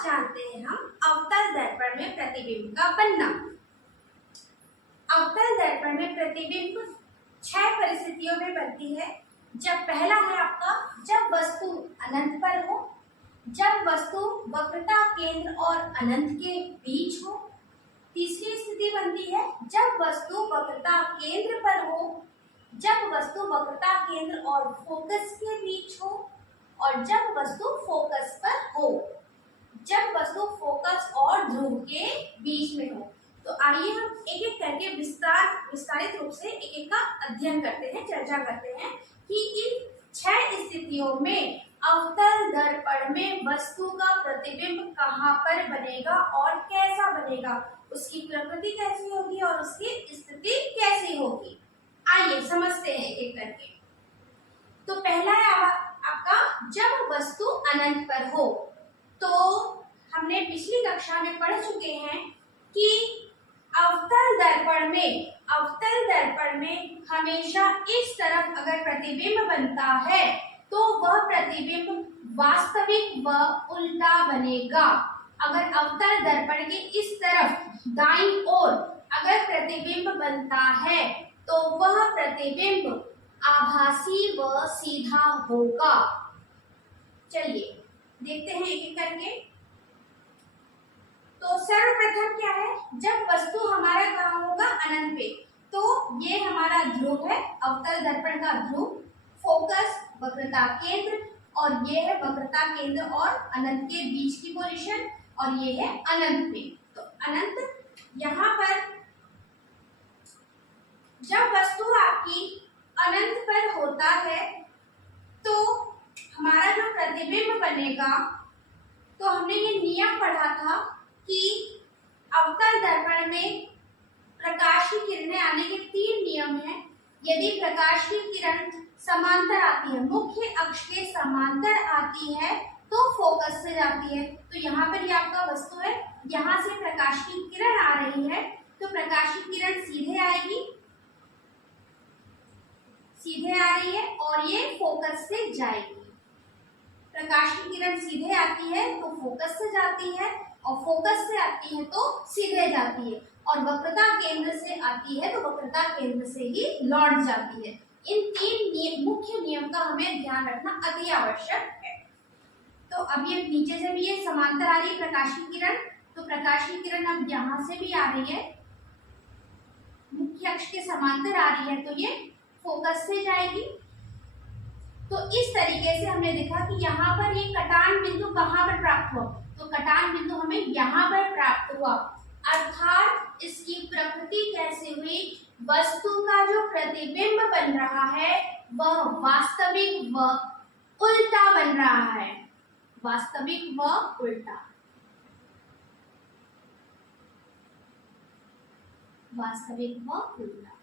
आज जानते हैं हम अवतल दर्पण में प्रतिबिंब का बनना। अवतल दर्पण में प्रतिबिंब 6 परिस्थितियों में बनती है। जब पहला है आपका जब वस्तु अनंत पर हो, जब वस्तु वक्रता केंद्र और अनंत के बीच हो। तीसरी स्थिति बनती है जब वस्तु वक्रता केंद्र पर हो, जब वस्तु वक्रता केंद्र और फोकस के बीच हो, और जब वस्तु फोकस पर हो, जब वस्तु फोकस और ध्रुव के बीच में हो। तो आइए हम एक एक करके विस्तारित रूप से एक एक का अध्ययन करते हैं, चर्चा करते हैं कि इन 6 स्थितियों में अवतल दर्पण में वस्तु का प्रतिबिंब कहाँ पर बनेगा और कैसा बनेगा, उसकी प्रकृति कैसी होगी और उसकी स्थिति कैसी होगी। आइए समझते हैं एक एक करके। तो पहला है आपका जब वस्तु अनंत पर हो। तो हमने पिछली कक्षा में पढ़ चुके हैं कि अवतल दर्पण में हमेशा इस तरफ अगर प्रतिबिंब बनता है तो वह प्रतिबिंब वास्तविक व उल्टा बनेगा। अगर अवतल दर्पण के इस तरफ दाईं ओर अगर प्रतिबिंब बनता है तो वह प्रतिबिंब आभासी व सीधा होगा। चलिए देखते हैं एक एक करके। तो सर्वप्रथम क्या है, जब वस्तु हमारा कहाँ होगा अनंत पे, तो ये हमारा ध्रुव है, अवतल दर्पण का ध्रुव, फोकस वक्रता केंद्र, और ये है वक्रता केंद्र और अनंत के बीच की पोजीशन, और ये है अनंत पे। तो अनंत यहाँ पर जब वस्तु आपकी अनंत पर होता है तो हमारा जो प्रतिबिंब बनेगा, तो हमने ये नियम पढ़ा था कि अवतल दर्पण में प्रकाश की किरणें आने के 3 नियम हैं। यदि प्रकाश की किरण समांतर आती है, मुख्य अक्ष के समांतर आती है, तो फोकस से जाती है। तो यहाँ पर ये आपका वस्तु है, यहाँ से प्रकाश की किरण आ रही है, तो प्रकाश की किरण सीधे आएगी, सीधे आ रही है और ये फोकस से जाएगी। प्रकाश की किरण सीधे आती है तो फोकस से जाती है, और फोकस से आती है तो सीधे जाती है, और वक्रता केंद्र से आती है तो वक्रता केंद्र से ही लौट जाती है। इन 3 मुख्य नियम का हमें ध्यान रखना अति आवश्यक है। तो अब ये नीचे से भी ये समांतर आ रही है प्रकाश की किरण, तो प्रकाश की किरण अब यहाँ से भी आ रही है, मुख्य अक्ष के समांतर आ रही है, तो ये फोकस से जाएगी। तो इस तरीके से हमने देखा कि यहाँ पर ये कटान बिंदु कहाँ पर प्राप्त हुआ, तो कटान बिंदु हमें यहाँ पर प्राप्त हुआ। अर्थात इसकी प्रकृति कैसे हुई, वस्तु का जो प्रतिबिंब बन रहा है वह वास्तविक व उल्टा बन रहा है, वास्तविक व उल्टा, वास्तविक व उल्टा।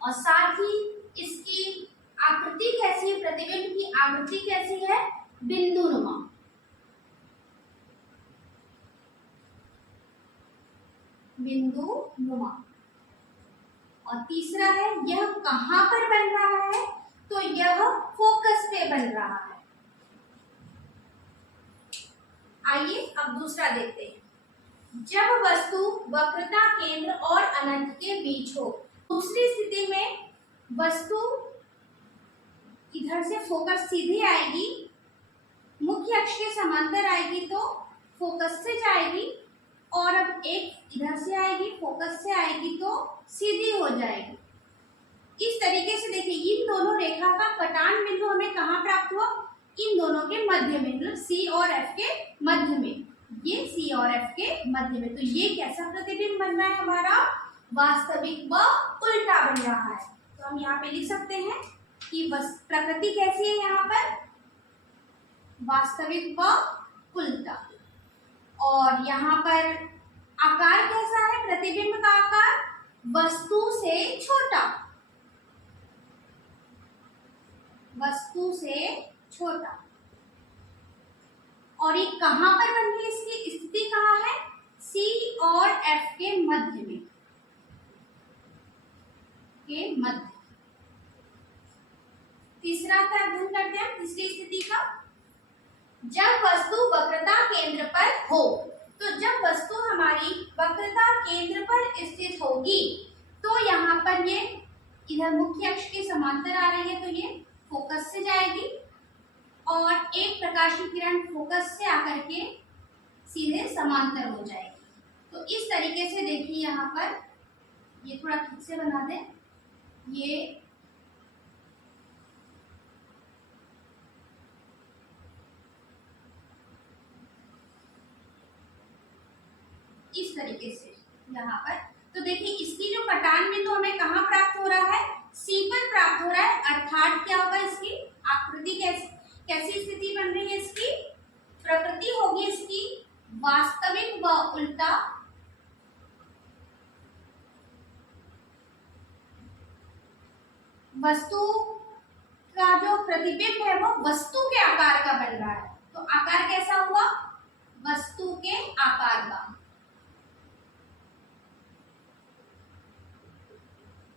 और साथ ही इसकी आकृति कैसी है, प्रतिबिंब की आकृति कैसी है, बिंदुनुमा। बिंदुनुमा। और तीसरा है यह कहाँ पर बन रहा है, तो यह फोकस पे बन रहा है। आइए अब दूसरा देखते हैं। जब वस्तु वक्रता केंद्र और अनंत के बीच हो। दूसरी स्थिति में वस्तु इधर से फोकस सीधे आएगी, मुख्य अक्ष के समांतर आएगी तो फोकस से जाएगी, और अब एक इधर से आएगी, फोकस से आएगी तो सीधी हो जाएगी। इस तरीके से देखिए इन दोनों रेखा का कटान बिंदु हमें कहाँ प्राप्त हुआ, इन दोनों के मध्य में, मतलब सी और एफ के मध्य में, ये सी और एफ के मध्य में। तो ये कैसा प्रतिबिंब बन रहा है हमारा, वास्तविक व उल्टा बन रहा है। तो हम यहाँ पे लिख सकते हैं कि प्रकृति कैसी है, यहाँ पर वास्तविक व उल्टा। और यहाँ पर आकार कैसा है, प्रतिबिंब का आकार वस्तु से छोटा, वस्तु से छोटा। और ये कहाँ पर बन रही है, इसकी स्थिति कहाँ है, सी और एफ के मध्य में, के मध्य। तीसरा का अध्ययन करते हैं, तीसरी स्थिति का। जब वस्तु वक्रता केंद्र पर हो। तो जब वस्तु हमारी वक्रता केंद्र पर स्थित होगी तो यहाँ पर ये इधर मुख्य अक्ष के समांतर आ रही है, तो ये फोकस से जाएगी और एक प्रकाश की किरण फोकस से आकर के सीधे समांतर हो जाएगी। तो इस तरीके से देखिए, यहाँ पर ये थोड़ा ठीक से बना दें, ये इस तरीके से यहाँ पर। तो देखिए, इसकी जो कटान बिंदु हमें कहाँ प्राप्त हो रहा है, सी पर प्राप्त हो रहा है। अर्थात क्या होगा, इसकी आकृति कैसी स्थिति बन रही है, इसकी प्रकृति होगी इसकी वास्तविक व उल्टा। वस्तु का जो प्रतिबिंब है वो वस्तु के आकार का बन रहा है। तो आकार कैसा हुआ, वस्तु के आकार का।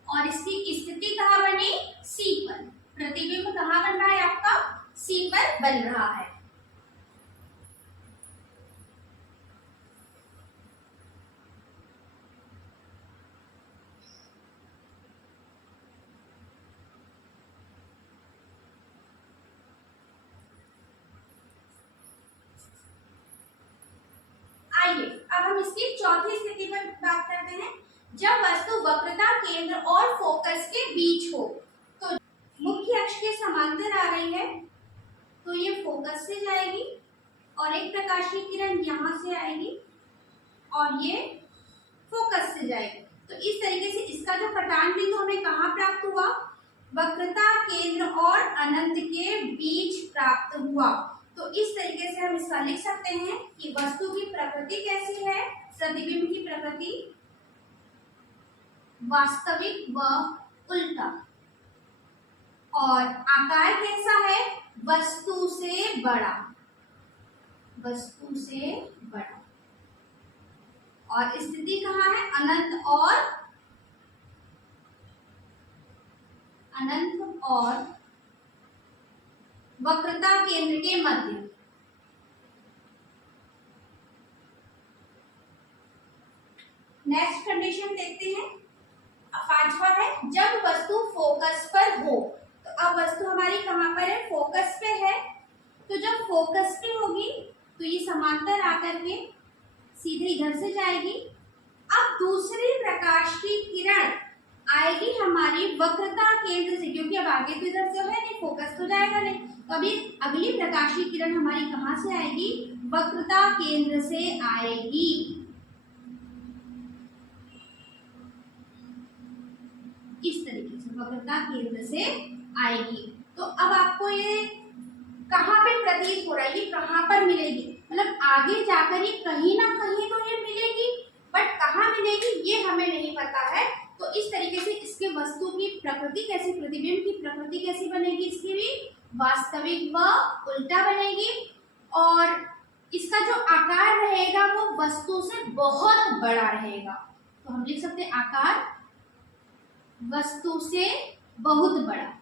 और इसकी स्थिति कहाँ बनी, सी पर। प्रतिबिंब कहाँ बन रहा है आपका, सी पर बन रहा है। आइए अब हम इसकी चौथी स्थिति पर बात करते हैं। जब वस्तु वक्रता केंद्र और फोकस के बीच हो। तो मुख्य अक्ष के समांतर आ रही है, तो ये फोकस से जाएगी और एक प्रकाश की किरण यहाँ से आएगी और ये फोकस से जाएगी। तो इस तरीके से इसका जो कटान बिंदु हमें कहाँ प्राप्त हुआ, वक्रता केंद्र और अनंत के बीच प्राप्त हुआ। तो इस तरीके से हम इसका लिख सकते हैं कि वस्तु की प्रकृति कैसी है, प्रतिबिंब की प्रकृति वास्तविक व उल्टा, और आकार कैसा है, वस्तु से बड़ा, वस्तु से बड़ा। और स्थिति कहाँ है, अनंत और वक्रता केंद्र के मध्य। नेक्स्ट कंडीशन देखते हैं, पांचवा है, जब वस्तु फोकस पर हो। तो अब वस्तु हमारी कहाँ पर है, फोकस पे है। तो जब फोकस पे होगी तो ये समांतर आकर के सीधे इधर से जाएगी। अब दूसरी प्रकाश की किरण आएगी हमारी वक्रता केंद्र से, क्योंकि अब आगे तो इधर से है नहीं, फोकस तो जाएगा नहीं। तो अभी अगली प्रकाश की किरण हमारी कहाँ से आएगी, वक्रता केंद्र से आएगी। इस तरीके से वक्रता केंद्र से आएगी। तो अब आपको ये कहाँ पे प्रतीत हो रहा है, ये कहाँ पर मिलेगी, मतलब आगे जाकर ये कहीं ना कहीं तो ये मिलेगी, बट कहाँ मिलेगी ये हमें नहीं पता है। तो इस तरीके से इसके वस्तु की प्रकृति कैसी, प्रतिबिंब की प्रकृति कैसी बनेगी, इसकी भी वास्तविक व उल्टा बनेगी। और इसका जो आकार रहेगा वो वस्तु से बहुत बड़ा रहेगा। तो हम लिख सकते हैं आकार वस्तु से बहुत बड़ा।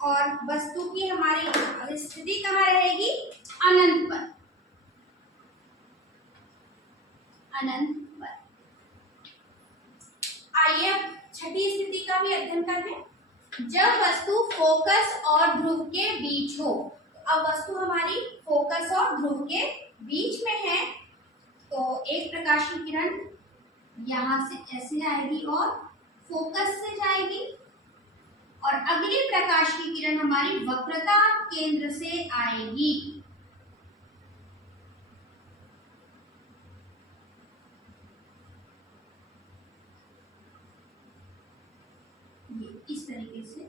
और वस्तु की हमारी स्थिति कहाँ रहेगी, अनंत पर, अनंत पर। आइए छठी स्थिति का भी अध्ययन करें। जब वस्तु फोकस और ध्रुव के बीच हो। अब वस्तु हमारी फोकस और ध्रुव के बीच में है, तो एक प्रकाश की किरण यहाँ से ऐसे आएगी और फोकस से जाएगी, और अगली प्रकाश की किरण हमारी वक्रता केंद्र से आएगी। इस तरीके से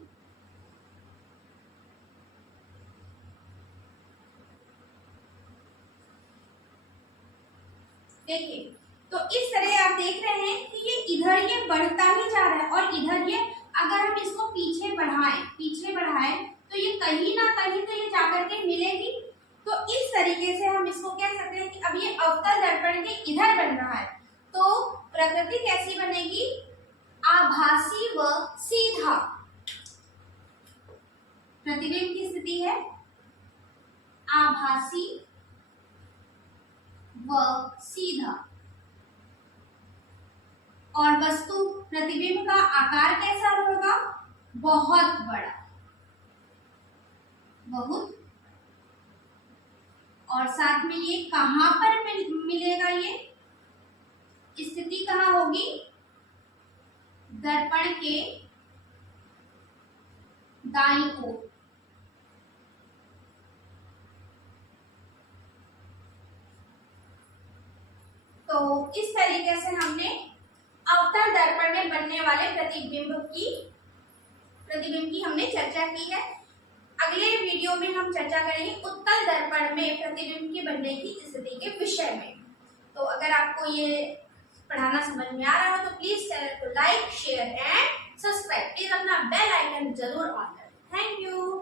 देखिए। तो इस तरह आप देख रहे हैं कि ये इधर ये बढ़ता ही जा रहा है, और इधर ये अगर हम इसको पीछे बढ़ाएं तो ये कहीं ना कहीं तो ये जाकर के मिलेगी। तो इस तरीके से हम इसको कह सकते हैं कि अब ये अवतल दर्पण के इधर बन रहा है। तो प्रकृति कैसी बनेगी, आभासी व सीधा। पारदर्शी व सीधा। और वस्तु प्रतिबिंब का आकार कैसा होगा? बहुत बड़ा, बहुत। और साथ में ये कहां पर मिलेगा? ये स्थिति कहां होगी? दर्पण के दाईं ओर। तो इस तरीके से हमने अवतल दर्पण में बनने वाले प्रतिबिंब की हमने चर्चा की है। अगले वीडियो में हम चर्चा करेंगे उत्तल दर्पण में प्रतिबिंब के बनने की स्थिति के विषय में। तो अगर आपको ये पढ़ाना समझ में आ रहा हो तो प्लीज चैनल को like, share and subscribe. Please अपना बेल आइकन जरूर ऑन करें। Thank you.